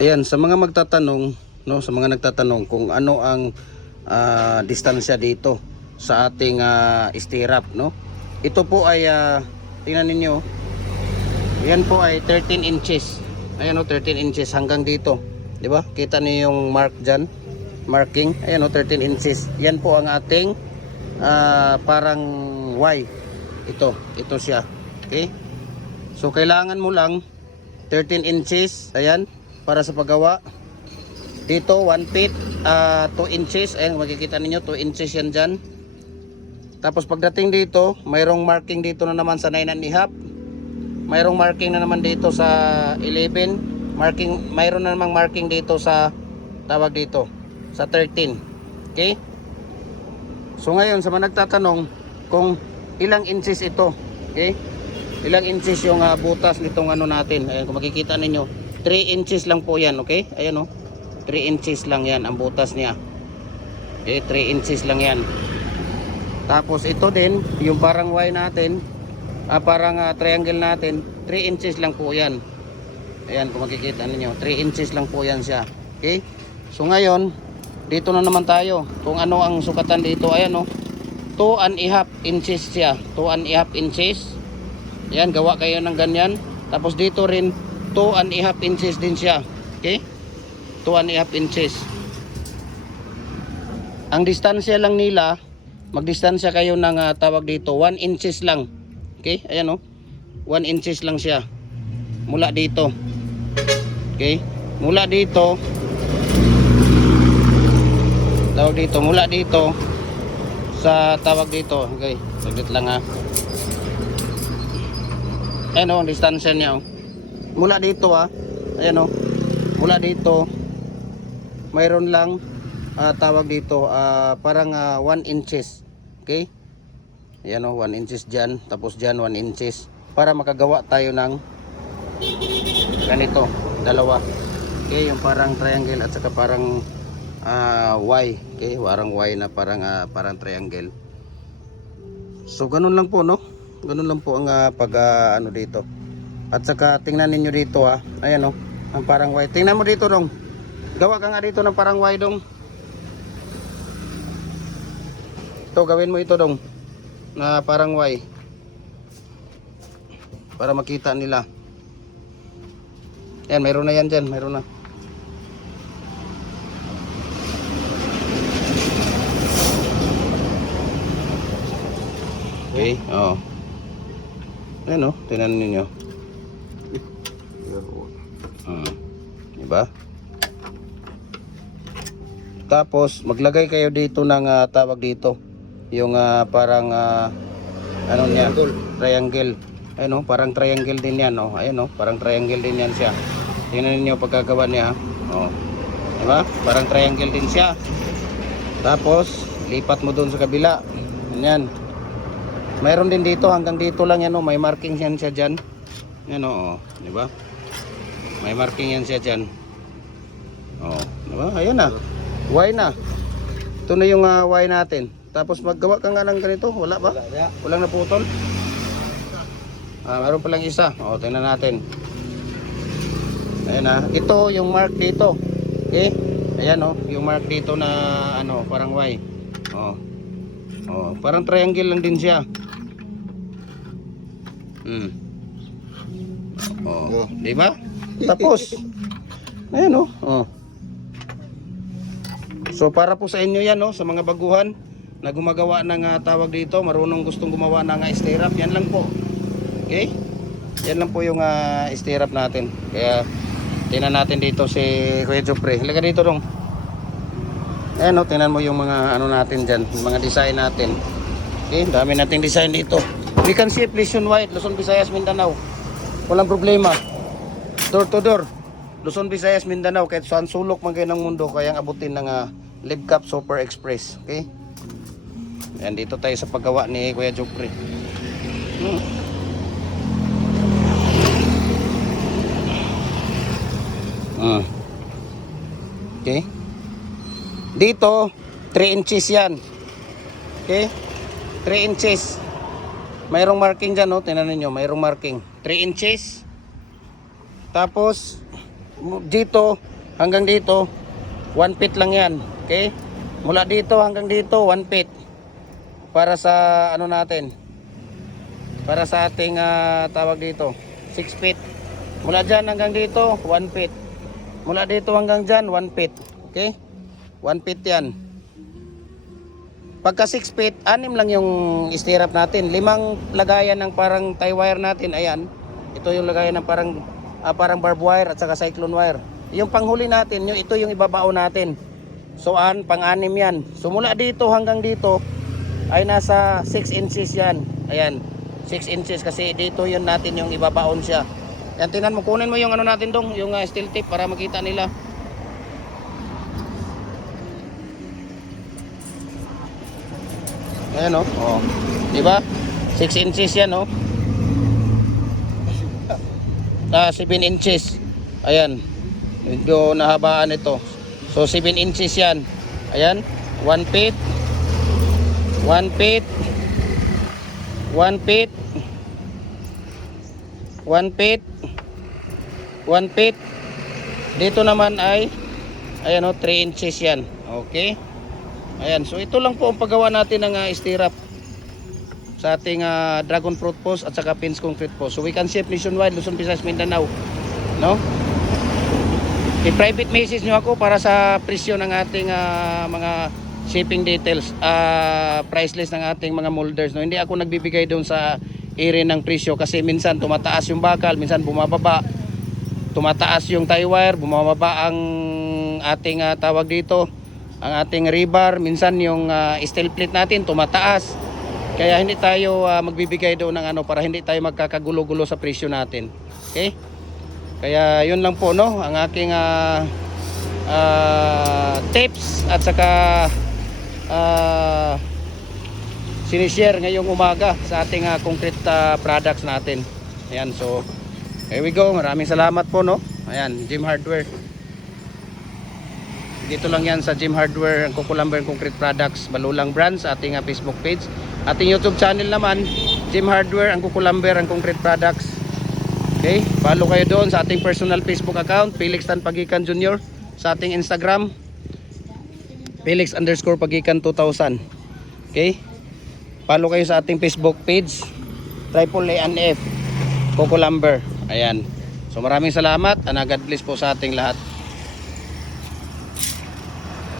Ayan, sa mga magtatanong, no, sa mga nagtatanong kung ano ang distansya dito sa ating stirrup, no. Ito po ay tingnan ninyo. Yan po ay 13 inches. Ayan o, 13 inches hanggang dito. 'Di ba? Kita niyo yung mark diyan, marking. Ayan o, 13 inches. Yan po ang ating parang Y. Ito siya. Okay? So kailangan mo lang 13 inches, ayan, para sa paggawa. Dito 1 feet, 2 inches, ayan makikita niyo 2 inches yan dyan. Tapos pagdating dito, mayroong marking dito na naman sa 9.5. Mayroong marking na naman dito sa 11. Mayroon na namang marking dito sa tawag dito sa 13. Okay? So ngayon sa mga nagtatanong kung ilang inches ito, okay? Ilang inches yung butas nitong ano natin. Ayan, kung makikita ninyo, 3 inches lang po yan, okay? Ayan o, 3 inches lang yan ang butas niya. Okay, 3 inches lang yan. Tapos ito din, yung parang Y natin, parang triangle natin, 3 inches lang po yan. Ayan, kung makikita ninyo, 3 inches lang po yan siya. Okay? So ngayon, dito na naman tayo. Kung ano ang sukatan dito, ayan o, 2.5 inches siya. 2.5 inches. Ayan, gawa kayo ng ganyan. Tapos dito rin, 2.5 inches din siya. Okay? 2.5 inches. Ang distansya lang nila, magdistansya kayo ng tawag dito, 1 inches lang. Okay? Ayan o. 1 inches lang siya. Mula dito. Okay? Mula dito. Tawag dito. Mula dito. Sa tawag dito. Okay. Saglit lang ha. Ayan o. Ang distansya niya o. Mula dito ha. Ayan o. Mula dito. Mayroon lang. Tawag dito. Parang 1 inches. Okay? Ayan o, 1 inches dyan, tapos dyan 1 inches, para makagawa tayo ng ganito, dalawa. Okay, yung parang triangle at saka parang Y. Okay, parang Y na parang triangle. So ganun lang po, no? Ganun lang po ang ano dito. At saka tingnan ninyo dito ha. Ayan o, ang parang Y. Tingnan mo dito dong. Gawa ka nga dito ng parang Y dong. Ito, gawin mo ito dong. Na parang Y para makita nila. Yan, mayroon na yan dyan, mayroon na. Okay, oo. Ayan o, tingnan ninyo. Diba? Tapos maglagay kayo dito ng tawag dito, yung parang ano niya, triangle. Ayun o, parang triangle din yan o. Ayun o, parang triangle din yan siya. Tingnan niyo pagkagawa niya o. Diba? Parang triangle din siya. Tapos lipat mo doon sa kabila. Yan. Mayroon din dito, hanggang dito lang yan o. May marking yan siya dyan. Yan o, diba? May marking yan siya dyan. O, diba? Ayan na, Y na. Ito na yung Y natin. Tapos maggawa ka nga ng ganito, wala ba? Walang naputol? Meron palang isa. O, tingnan natin. Ayan na. Ito yung mark dito. Okay? Ayan o, yung mark dito na ano, parang Y. O. O, parang triangle lang din siya. O, di ba? Tapos. Ayan o. O. So para po sa inyo yan no, sa mga baguhan na gumagawa ng tawag dito, marunong gustong gumawa ng stirrup, yan lang po. Okay? Yan lang po yung stirrup natin. Kaya tingnan natin dito si Kuya Jopre. Halika dito dong. Ayan o, tingnan mo yung mga ano natin dyan, yung mga design natin. Okay, dami nating design dito. We can see Luzon White, Luzon, Visayas, Mindanao. Walang problema. Door to door. Luzon, Visayas, Mindanao, kahit saan sulok man kayo ng mundo, kayang abutin ng Libcap Super Express. Okay? Ayan, dito tayo sa paggawa ni Kuya Jopre. Okay? Dito, 3 inches yan. Okay? 3 inches. Mayroong marking dyan, no? Tingnan ninyo, mayroong marking. 3 inches. Tapos, dito hanggang dito 1 feet lang yan. Okay? Mula dito hanggang dito 1 feet. Para sa ano natin. Para sa ating tawag dito 6 feet. Mula dyan hanggang dito 1 feet. Mula dito hanggang dyan 1 feet. Okay? 1 feet yan. Pagka 6 feet, 6 lang yung stirrup natin. 5 lagayan ng parang tie wire natin. Ayan. Ito yung lagayan ng parang barbed wire at saka cyclone wire. Yung panghuli natin, ito yung ibabao natin. So pang-6 yan. So mula dito hanggang dito ay nasa 6 inches yan. Ayan. 6 inches kasi dito yun natin yung ibabaon siya. Yan, tingnan mo, kunin mo yung ano natin dong, yung steel tip para makita nila. Ayan o. Oh. Diba? 6 inches yan o. 7 inches. Ayan. Medyo nahabaan ito. So 7 inches yan. Ayan. 1 feet. 1 feet. 1 feet. 1 feet. 1 feet. Dito naman ay ayan o, 3 inches yan. Okay. Ayan, so ito lang po ang paggawa natin ng stirrup sa ating dragon fruit post at saka pins concrete post. So we can ship nationwide, Luzon, Visayas, Mindanao. No? I-private message nyo ako para sa presyo ng ating mga shipping details, price list ng ating mga molders. No? Hindi ako nagbibigay doon sa area ng presyo kasi minsan tumataas yung bakal, minsan bumababa. Tumataas yung tie wire, bumababa ang ating tawag dito, ang ating rebar, minsan yung steel plate natin tumataas. Kaya hindi tayo magbibigay doon ng ano para hindi tayo magkakagulo-gulo sa presyo natin. Okay? Kaya yun lang po no, ang aking tips at saka sinishare ngayong umaga sa ating concrete products natin. Ayan, so here we go. Maraming salamat po no. Ayan, Jim Hardware. Dito lang yan sa Jim Hardware, ang Kukulamber Concrete Products, Balulang Brands, ating Facebook page. Ating YouTube channel naman, Jim Hardware, ang Kukulamber, ang Concrete Products. Okay, follow kayo doon sa ating personal Facebook account, Felix Tan Pagikan Jr. Sa ating Instagram, Felix_Pagikan 2000. Okay, follow kayo sa ating Facebook page, AAANF, Kukulamber. Ayan. So maraming salamat and God bless po sa ating lahat.